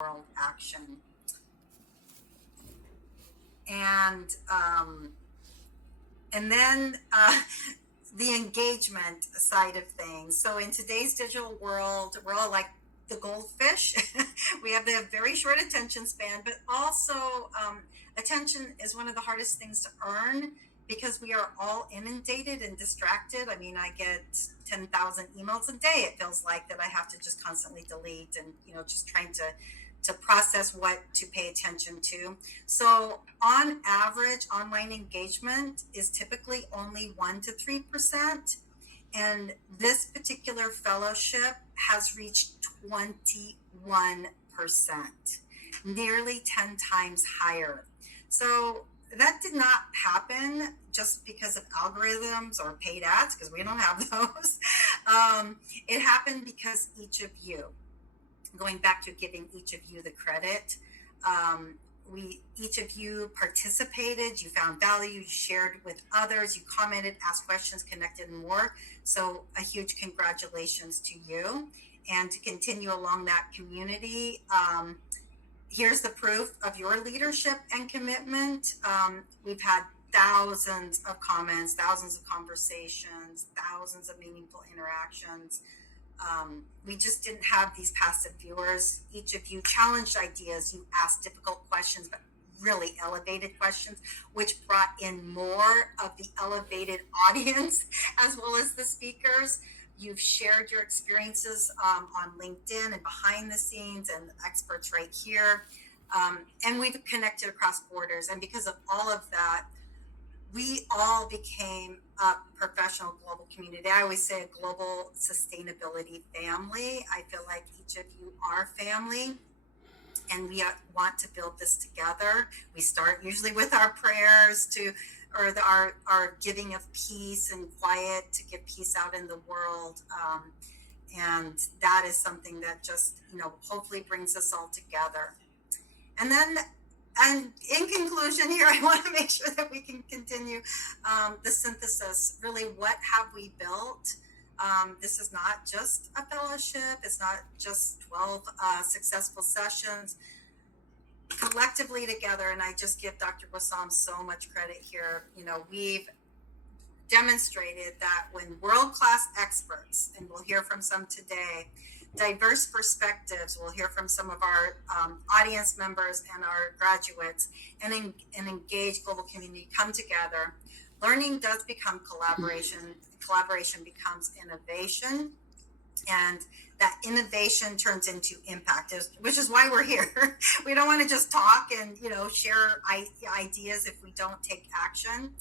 world action. And um, and then the engagement side of things. So in today's digital world, we're all like the goldfish. We have the very short attention span, but also attention is one of the hardest things to earn because we are all inundated and distracted. I mean, I get 10,000 emails a day. It feels like that I have to just constantly delete and, just trying to process what to pay attention to. So, on average, online engagement is typically only 1 to 3%. And this particular fellowship has reached 21%, nearly 10 times higher. So, that did not happen just because of algorithms or paid ads, because we don't have those. It happened because going back to giving each of you the credit, um, each of you participated, you found value, you shared with others, you commented, asked questions, connected, and more. So a huge congratulations to you. And to continue along that community, here's the proof of your leadership and commitment. We've had thousands of comments, thousands of conversations, thousands of meaningful interactions. We just didn't have these passive viewers. Each of you challenged ideas, you asked difficult questions, but really elevated questions, which brought in more of the elevated audience as well as the speakers. You've shared your experiences on LinkedIn and behind the scenes, and the experts right here. And we've connected across borders. And because of all of that, we all became a professional global community. I always say a global sustainability family. I feel like each of you are family, and we want to build this together. We start usually with our prayers our giving of peace and quiet to give peace out in the world. And that is something that just, hopefully brings us all together. And in conclusion here, I want to make sure that we can continue the synthesis. Really, what have we built? This is not just a fellowship. It's not just 12 successful sessions. Collectively together, and I just give Dr. Bassam so much credit here, we've demonstrated that when world-class experts, and we'll hear from some today, diverse perspectives, we'll hear from some of our audience members and our graduates, and engaged global community come together, learning does become collaboration becomes innovation, and that innovation turns into impact, which is why we're here. We don't want to just talk and share ideas if we don't take action.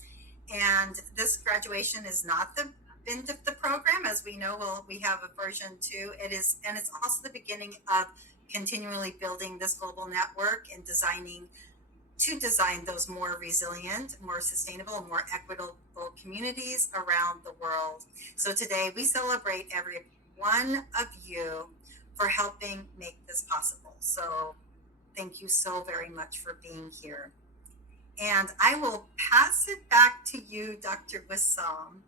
And this graduation is not the end of the program. As we know, we have a version 2. It's also the beginning of continually building this global network and design those more resilient, more sustainable, more equitable communities around the world. So today we celebrate every one of you for helping make this possible. So thank you so very much for being here. And I will pass it back to you, Dr. Wissam.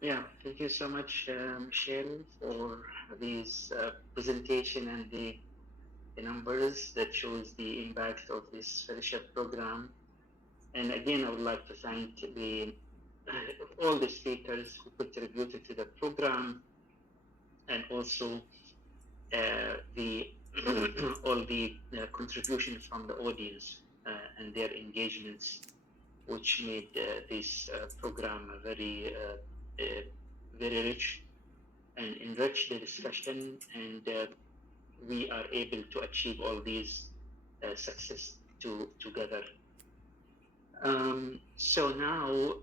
Yeah, thank you so much, Michelle, for this presentation and the numbers that shows the impact of this fellowship program. And again, I would like to thank all the speakers who contributed to the program, and also all the contributions from the audience and their engagements, which made this program very rich and enrich the discussion, and we are able to achieve all these success together. So now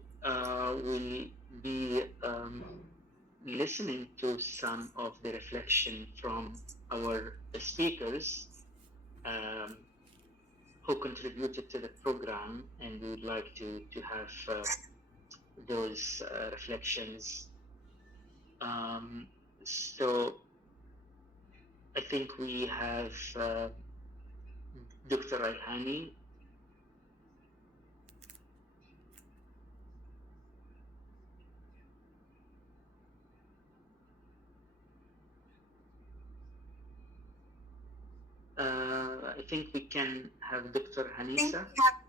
we'll be listening to some of the reflection from our speakers who contributed to the program, and we would like to have those reflections. So I think we have Dr. Raihani. I think we can have Dr. I think Hanisa. we have,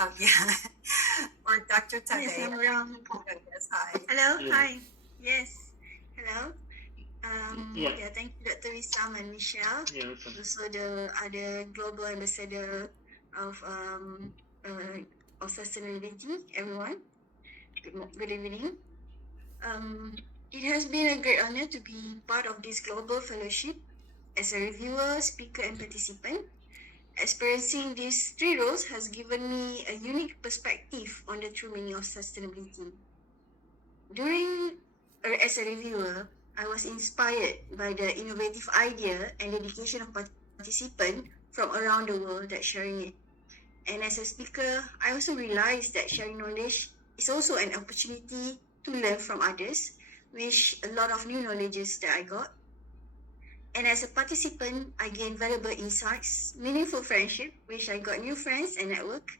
oh yeah, or Dr. Yes, Tadeo. I'm wrong. Yes, hi. Hello, Yeah. hi. Yes, hello. Yeah. Thank you, Dr. Wissam and Michelle. Yeah, welcome. Also, the other global ambassador of sustainability, everyone. Good evening. It has been a great honor to be part of this global fellowship as a reviewer, speaker, and participant. Experiencing these three roles has given me a unique perspective on the true meaning of sustainability. As a reviewer, I was inspired by the innovative idea and dedication of participants from around the world that sharing it. And as a speaker, I also realized that sharing knowledge is also an opportunity to learn from others, which a lot of new knowledges that I got. And as a participant, I gained valuable insights, meaningful friendship, which I got new friends and network,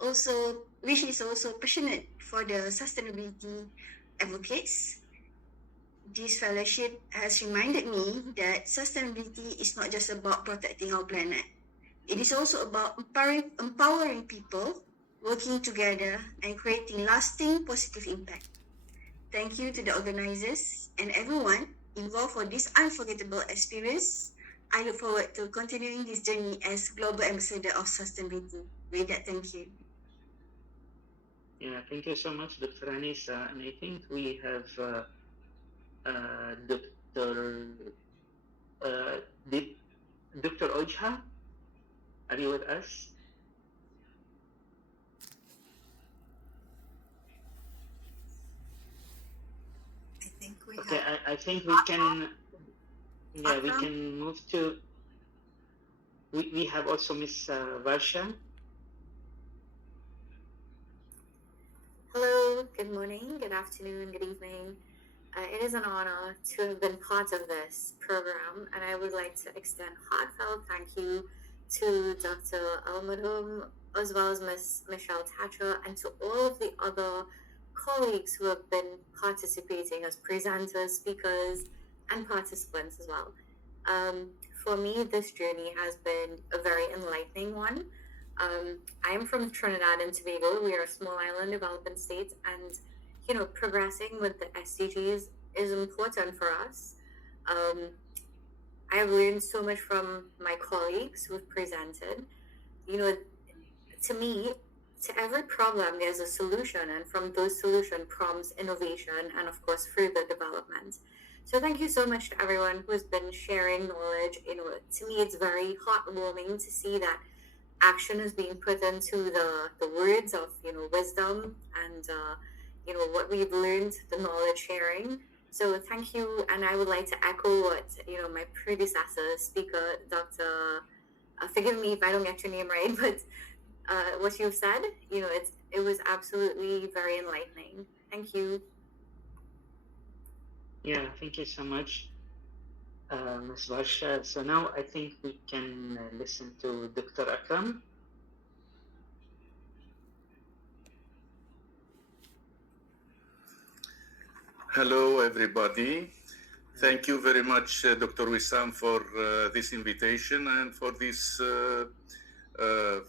also which is also passionate for the sustainability advocates. This fellowship has reminded me that sustainability is not just about protecting our planet. It is also about empowering people, working together, and creating lasting positive impact. Thank you to the organizers and everyone involved for this unforgettable experience. I look forward to continuing this journey as Global Ambassador of Sustainability. With that, thank you. Yeah, thank you so much, Dr. Anisa. And I think we have Dr. Ojha. Are you with us? I think we Okay, have. I think we can. Yeah, we Akram? can move to. We have also Miss Varsha. Hello, good morning, good afternoon, good evening. It is an honor to have been part of this program, and I would like to extend heartfelt thank you to Dr. Al-Madhum, as well as Ms. Michelle Thatcher, and to all of the other colleagues who have been participating as presenters, speakers, and participants as well. For me, this journey has been a very enlightening one. I'm from Trinidad and Tobago. We are a small island developing state, and progressing with the SDGs is important for us. I've learned so much from my colleagues who've presented. To me, to every problem, there's a solution, and from those solution prompts innovation and, of course, further development. So thank you so much to everyone who has been sharing knowledge. To me, it's very heartwarming to see that action is being put into the words of wisdom and what we've learned, the knowledge sharing. So thank you, and I would like to echo what my predecessor speaker, Dr. Forgive me if I don't get your name right, but what you've said, it was absolutely very enlightening. Thank you. Yeah, thank you so much, Ms. Varsha. So now I think we can listen to Dr. Akram. Hello, everybody. Thank you very much, Dr. Wissam, for this invitation and for this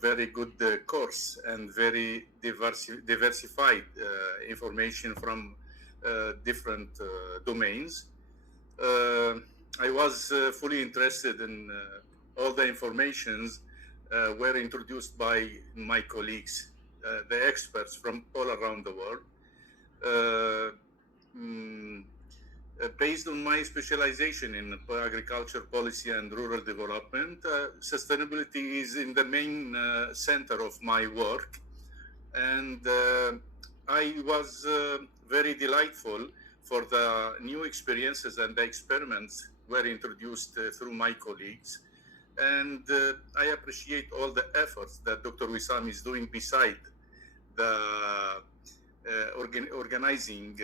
very good course and very diversified information from different domains. I was fully interested in all the informations were introduced by my colleagues, the experts from all around the world. Based on my specialization in agriculture policy and rural development, sustainability is in the main center of my work. And I was very delightful for the new experiences and the experiments were introduced through my colleagues. And I appreciate all the efforts that Dr. Wissam is doing beside the organizing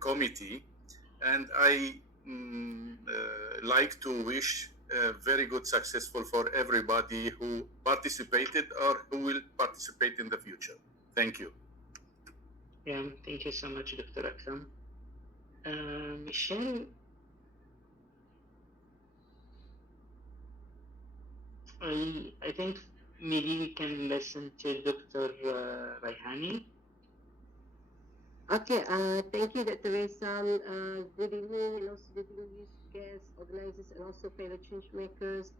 committee. And I like to wish very good successful for everybody who participated or who will participate in the future. Thank you. Yeah, thank you so much, Dr. Akram. Michelle? I think maybe we can listen to Dr. Raihani. Okay, thank you, Dr. Resam. Good evening, and also distinguished guests, organizers, and also fellow change makers.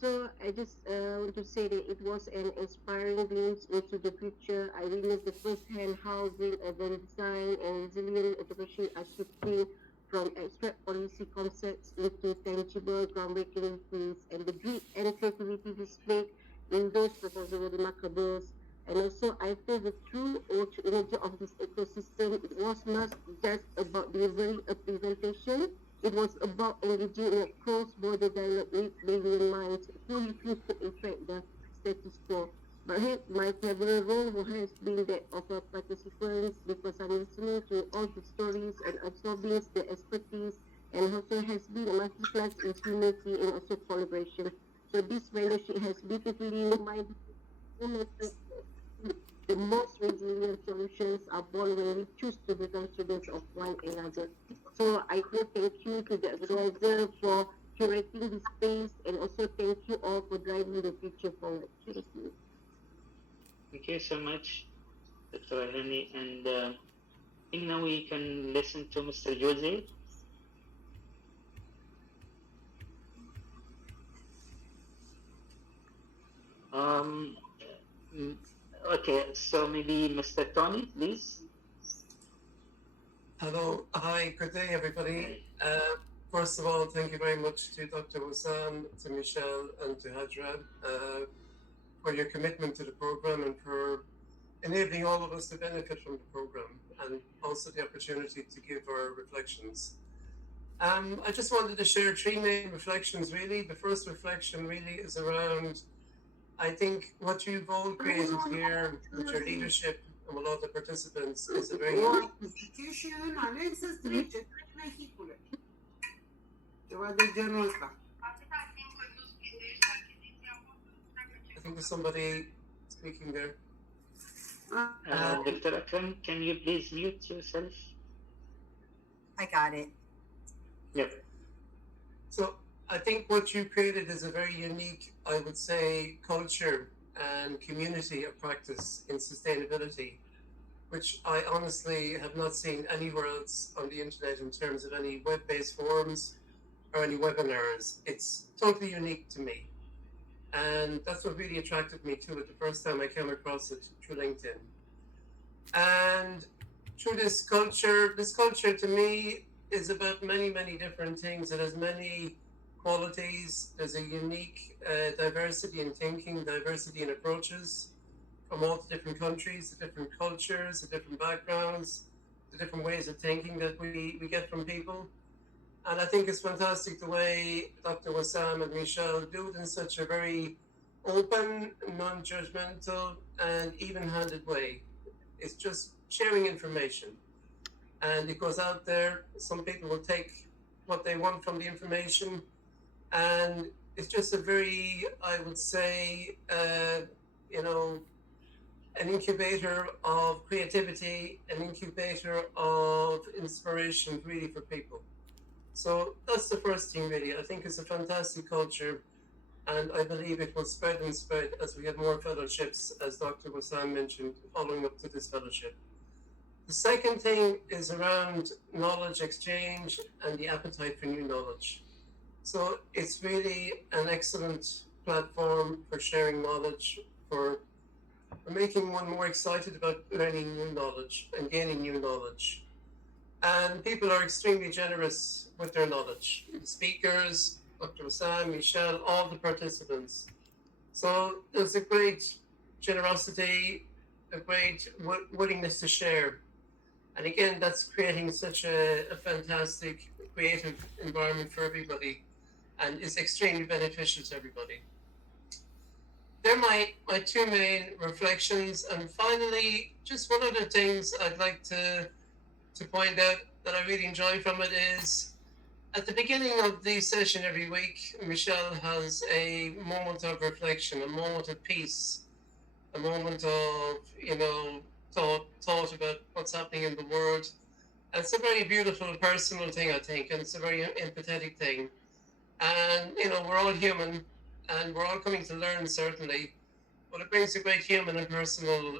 So I just want to say that it was an inspiring glimpse into the future. I witnessed the first-hand how green urban design and resilient entrepreneurship are shifting from abstract policy concepts into tangible, groundbreaking things, and the grit and creativity displayed in those proposals were remarkable. And also, I feel the true energy of this ecosystem. It was not just about delivering a presentation. It was about engaging in a cross-border dialogue with brilliant minds who refuse to affect the status quo. But here, my clever role has been that of a participant because I'm listening to all the stories and absorbing the expertise, and also has been a masterclass in humility and also collaboration. So this fellowship has beautifully reminded me the most resilient solutions are born when we choose to become students of one another. So I do thank you to the organizer for curating this space, and also thank you all for driving the future forward. Thank you. Thank you so much, Dr. Raihani. And I think now we can listen to Mr. Jose. Um, okay, so maybe Mr. Tony, please. Hello, hi, good day, everybody. First of all, thank you very much to Dr. Wissam, to Michelle, and to Hajra for your commitment to the program and for enabling all of us to benefit from the program, and also the opportunity to give our reflections. I just wanted to share three main reflections, really. The first reflection really is around, I think, what you've all created here with your leadership and with all the participants is a very unique. I think there's somebody speaking there. Dr. Akram, can you please mute yourself? I got it. Yep. So I think what you created is a very unique, I would say, culture and community of practice in sustainability, which I honestly have not seen anywhere else on the internet in terms of any web-based forums or any webinars. It's totally unique to me. And that's what really attracted me to it the first time I came across it through LinkedIn. And through this culture to me is about many, many different things. It has many qualities. There's a unique diversity in thinking, diversity in approaches from all the different countries, the different cultures, the different backgrounds, the different ways of thinking that we get from people. And I think it's fantastic the way Dr. Wissam and Michelle do it in such a very open, non-judgmental, and even-handed way. It's just sharing information. And it goes out there. Some people will take what they want from the information. And it's just a very, I would say, an incubator of creativity, an incubator of inspiration, really, for people. So that's the first thing, really. I think it's a fantastic culture, and I believe it will spread and spread as we have more fellowships, as Dr. Wissam mentioned, following up to this fellowship. The second thing is around knowledge exchange and the appetite for new knowledge. So it's really an excellent platform for sharing knowledge, for making one more excited about learning new knowledge and gaining new knowledge. And people are extremely generous with their knowledge. The speakers, Dr. Wissam, Michelle, all the participants. So there's a great generosity, a great willingness to share. And again, that's creating such a fantastic, creative environment for everybody, and is extremely beneficial to everybody. They're my two main reflections. And finally, just one of the things I'd like to point out that I really enjoy from it is, at the beginning of the session every week, Michelle has a moment of reflection, a moment of peace, a moment of, thought about what's happening in the world. And it's a very beautiful personal thing, I think, and it's a very empathetic thing. And, we're all human and we're all coming to learn, certainly. But it brings a great human and personal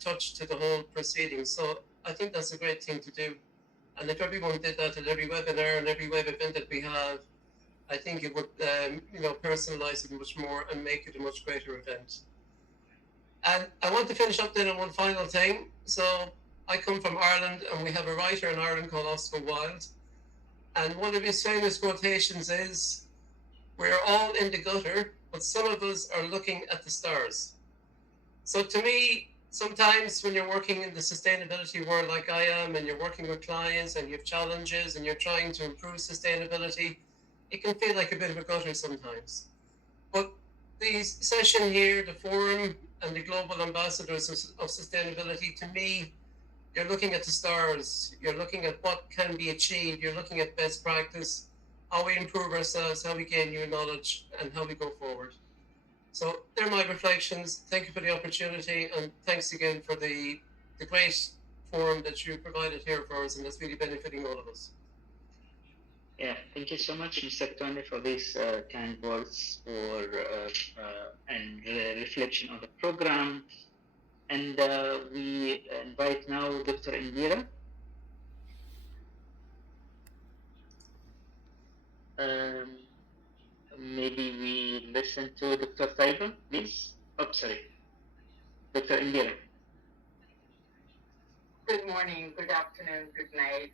touch to the whole proceeding. So I think that's a great thing to do. And if everyone did that at every webinar and every web event that we have, I think it would, personalize it much more and make it a much greater event. And I want to finish up then on one final thing. So I come from Ireland, and we have a writer in Ireland called Oscar Wilde. And one of his famous quotations is, "We're all in the gutter, but some of us are looking at the stars." So to me, sometimes when you're working in the sustainability world like I am, and you're working with clients and you have challenges and you're trying to improve sustainability, it can feel like a bit of a gutter sometimes. But the session here, the forum, and the global ambassadors of sustainability, to me, you're looking at the stars, you're looking at what can be achieved, you're looking at best practice, how we improve ourselves, how we gain new knowledge, and how we go forward. So they're my reflections. Thank you for the opportunity, and thanks again for the great forum that you provided here for us, and that's really benefiting all of us. Yeah, thank you so much, Mr. Tony, for these kind words and reflection on the program. And we invite now Dr. Indira. Maybe we listen to Dr. Taiba, please. Oh, sorry. Dr. Indira. Good morning, good afternoon, good night,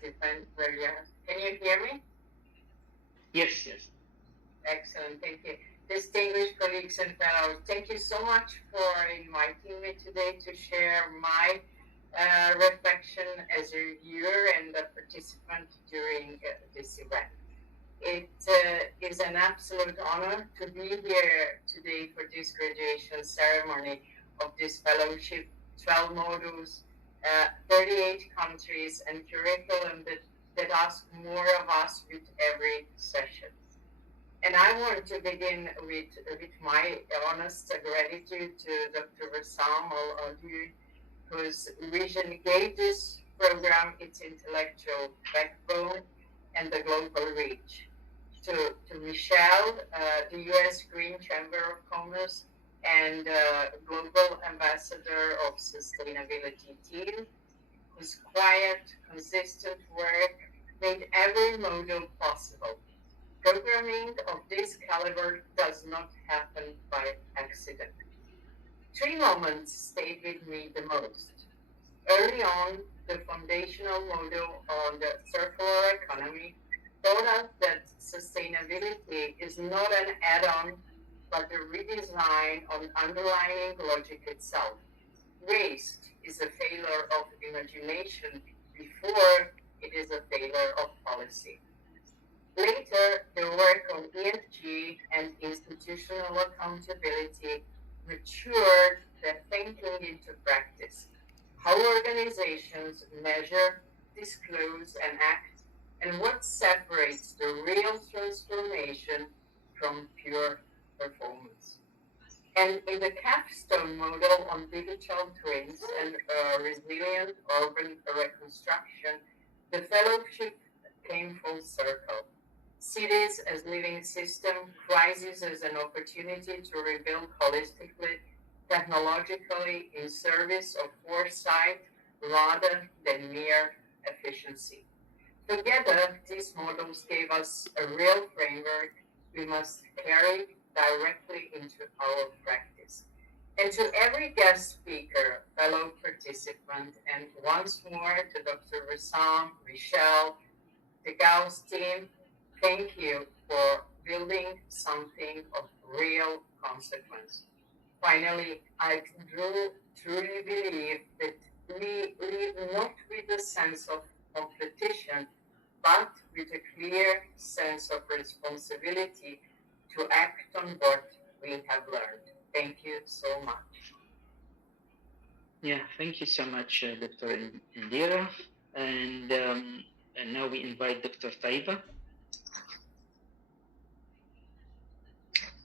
different where you are. Can you hear me? Yes. Excellent, thank you. Distinguished colleagues and fellows, thank you so much for inviting me today to share my reflection as a reviewer and a participant during this event. It is an absolute honor to be here today for this graduation ceremony of this fellowship, 12 modules, 38 countries, and curriculum that ask more of us with every session. And I want to begin with my honest gratitude to Dr. Wissam Al-Aoudi, whose vision gave this program its intellectual backbone and the global reach. To Michelle, the U.S. Green Chamber of Commerce, and Global Ambassador of Sustainability team, whose quiet, consistent work made every module possible. Programming of this caliber does not happen by accident. 3 moments stayed with me the most. Early on, the foundational module on the circular economy taught us that sustainability is not an add-on, but a redesign on underlying logic itself. Waste is a failure of imagination before it is a failure of policy. Later, the work on ESG and institutional accountability matured the thinking into practice. How organizations measure, disclose, and act, and what separates the real transformation from pure performance. And in the capstone model on digital twins and resilient urban reconstruction, the fellowship came full circle. Cities as living systems, crises as an opportunity to rebuild holistically, technologically in service of foresight rather than mere efficiency. Together, these models gave us a real framework we must carry directly into our practice. And to every guest speaker, fellow participant, and once more to Dr. Wissam, Michelle, the Gauss team, thank you for building something of real consequence. Finally, I truly believe that we live not with a sense of competition, but with a clear sense of responsibility to act on what we have learned. Thank you so much. Yeah, thank you so much, Dr. Indira. And now we invite Dr. Taiba.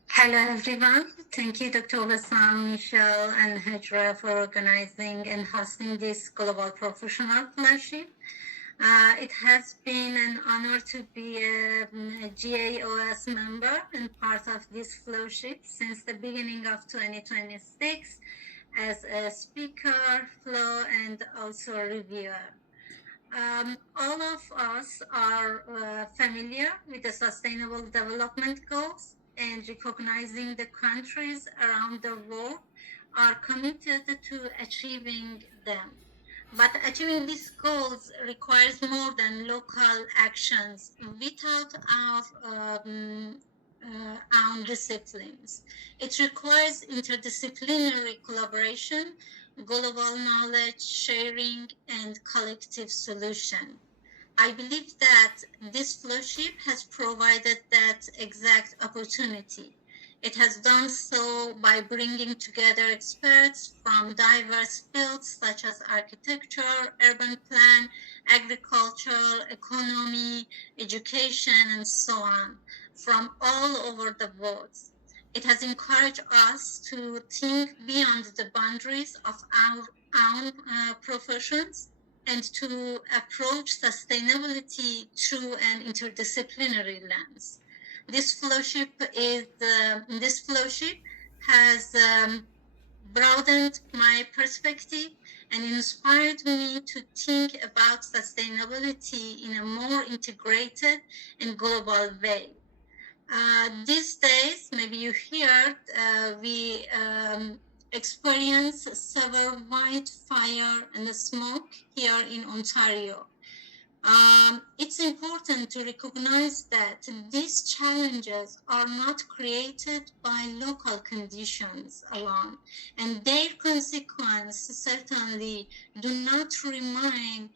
Hello, everyone. Thank you, Dr. Wissam, Michelle, and Hajra for organizing and hosting this Global Professional Fellowship. It has been an honor to be a GAOS member and part of this flowship since the beginning of 2026 as a speaker, flow, and also reviewer. All of us are familiar with the Sustainable Development Goals and recognizing the countries around the world are committed to achieving them. But achieving these goals requires more than local actions without our own disciplines. It requires interdisciplinary collaboration, global knowledge sharing, and collective solution. I believe that this flowship has provided that exact opportunity. It has done so by bringing together experts from diverse fields such as architecture, urban plan, agriculture, economy, education, and so on, from all over the world. It has encouraged us to think beyond the boundaries of our own professions and to approach sustainability through an interdisciplinary lens. This flowship has broadened my perspective and inspired me to think about sustainability in a more integrated and global way. These days, maybe you heard, we experience severe wildfire and smoke here in Ontario. It's important to recognize that these challenges are not created by local conditions alone, and their consequences certainly do not remain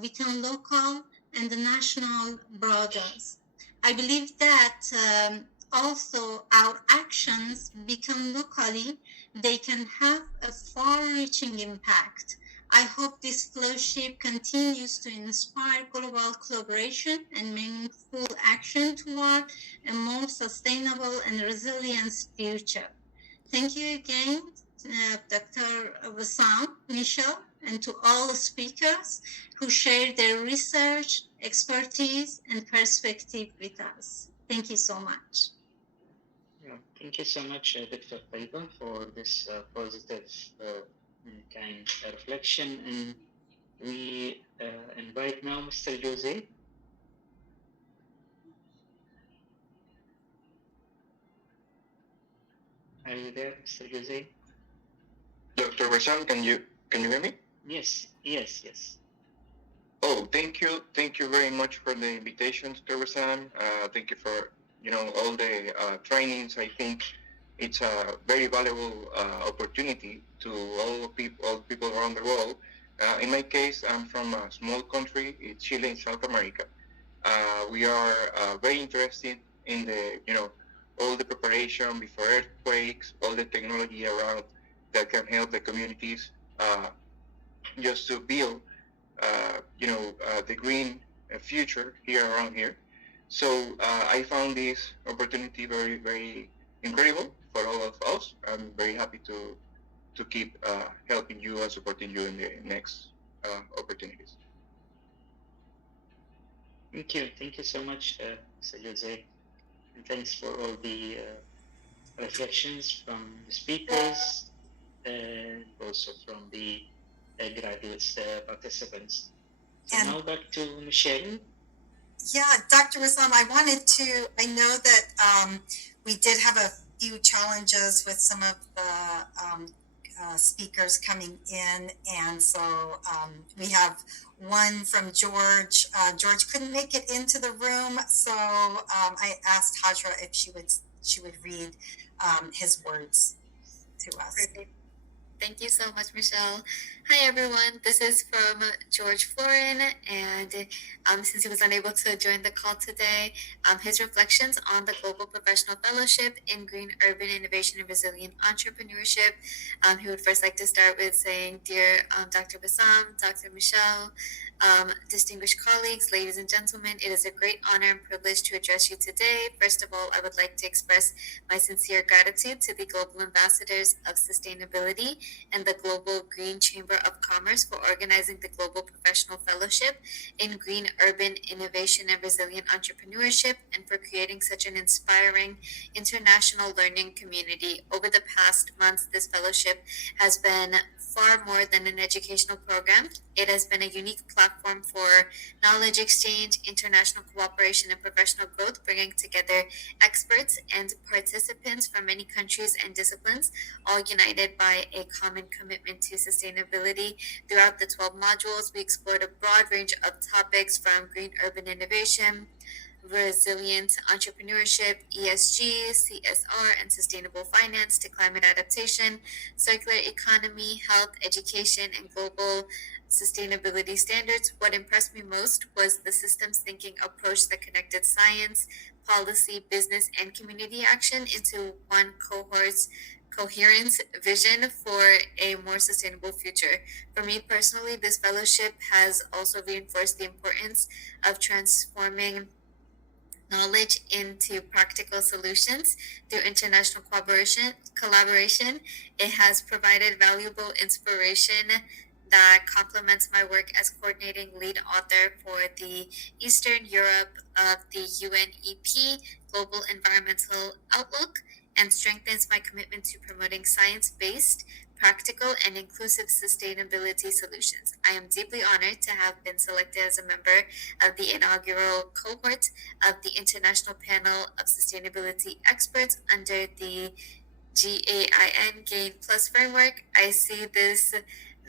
within local and national borders. I believe that also our actions become locally, they can have a far-reaching impact. I hope this flowship continues to inspire global collaboration and meaningful action toward a more sustainable and resilient future. Thank you again, Dr. Wissam, Michelle, and to all the speakers who shared their research, expertise, and perspective with us. Thank you so much. Yeah, thank you so much, Dr. Taiba, for this positive kind reflection. And we invite now Mr. Jose. Are you there, Mr. Jose? Dr. Wissam, can you hear me? Yes. Oh, thank you very much for the invitation, Dr. Wissam. Thank you for all the trainings. I think it's a very valuable opportunity to all people around the world. In my case, I'm from a small country, it's Chile in South America. We are very interested in the all the preparation before earthquakes, all the technology around that can help the communities just to build the green future here around here. So I found this opportunity very, very incredible for all of us. I'm very happy to keep helping you and supporting you in the next opportunities. Thank you so much, Mr. Jose, and thanks for all the reflections from the speakers and also from the graduate participants. So And now back to Michelle. yeah, Dr. Wissam, I know that we did have a few challenges with some of the speakers coming in. And so we have one from George. George couldn't make it into the room. So I asked Hajra if she would read his words to us. Perfect. Thank you so much, Michelle. Hi, everyone. This is from George Florin, and since he was unable to join the call today, his reflections on the Global Professional Fellowship in Green Urban Innovation and Resilient Entrepreneurship. He would first like to start with saying, Dear Dr. Wissam, Dr. Michelle, distinguished colleagues, ladies and gentlemen, it is a great honor and privilege to address you today. First of all, I would like to express my sincere gratitude to the Global Ambassadors of Sustainability and the Global Green Chamber of Commerce for organizing the Global Professional Fellowship in Green Urban Innovation and Resilient Entrepreneurship, and for creating such an inspiring international learning community. Over the past months, this fellowship has been far more than an educational program. It has been a unique platform for knowledge exchange, international cooperation, and professional growth, bringing together experts and participants from many countries and disciplines, all united by a common commitment to sustainability. Throughout the 12 modules, we explored a broad range of topics from green urban innovation, resilient entrepreneurship, ESG, CSR, and sustainable finance, to climate adaptation, circular economy, health, education, and global sustainability standards. What impressed me most was the systems thinking approach that connected science, policy, business, and community action into one cohort's coherent vision for a more sustainable future. For me personally, this fellowship has also reinforced the importance of transforming knowledge into practical solutions through international collaboration. It has provided valuable inspiration that complements my work as coordinating lead author for the Eastern Europe of the UNEP Global Environmental Outlook, and strengthens my commitment to promoting science-based, practical, and inclusive sustainability solutions. I am deeply honored to have been selected as a member of the inaugural cohort of the International Panel of Sustainability Experts under the GAIN Gain Plus framework. I see this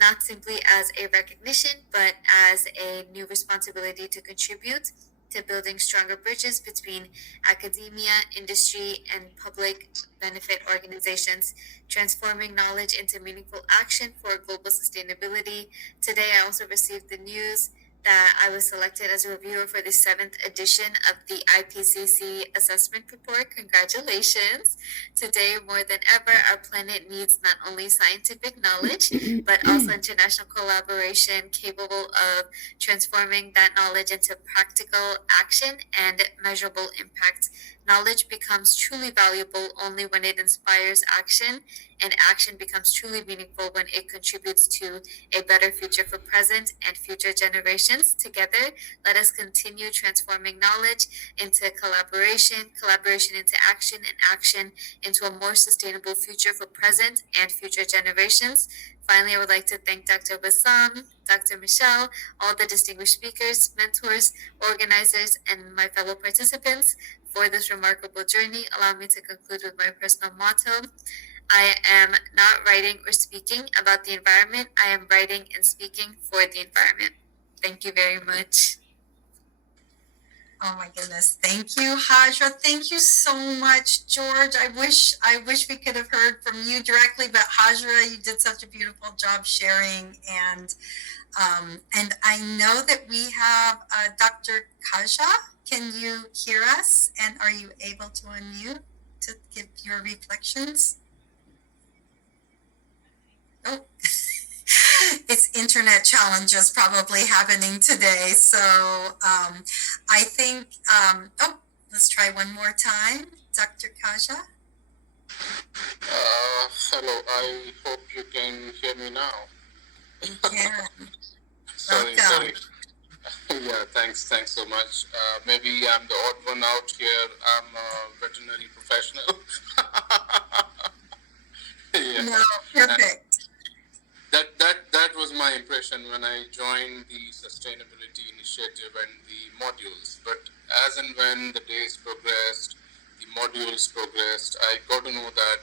not simply as a recognition, but as a new responsibility to contribute to building stronger bridges between academia, industry, and public benefit organizations, transforming knowledge into meaningful action for global sustainability. Today, I also received the news that I was selected as a reviewer for the 7th edition of the IPCC assessment report. Congratulations. Today, more than ever, our planet needs not only scientific knowledge, but also international collaboration capable of transforming that knowledge into practical action and measurable impact. Knowledge becomes truly valuable only when it inspires action, and action becomes truly meaningful when it contributes to a better future for present and future generations. Together, let us continue transforming knowledge into collaboration, collaboration into action, and action into a more sustainable future for present and future generations. Finally, I would like to thank Dr. Bassam, Dr. Michelle, all the distinguished speakers, mentors, organizers, and my fellow participants for this remarkable journey. Allow me to conclude with my personal motto. I am not writing or speaking about the environment. I am writing and speaking for the environment. Thank you very much. Oh my goodness. Thank you, Hajra. Thank you so much, George. I wish we could have heard from you directly, but Hajra, you did such a beautiful job sharing. And I know that we have Dr. Kaja. Can you hear us? And are you able to unmute to give your reflections? Oh, it's internet challenges probably happening today. So I think, let's try one more time. Dr. Kaja? Hello, I hope you can hear me now. Yeah. Sorry. Yeah, thanks so much. Maybe I'm the odd one out here. I'm a veterinary professional. Yeah. No, perfect. That was my impression when I joined the sustainability initiative and the modules. But as and when the days progressed, the modules progressed, I got to know that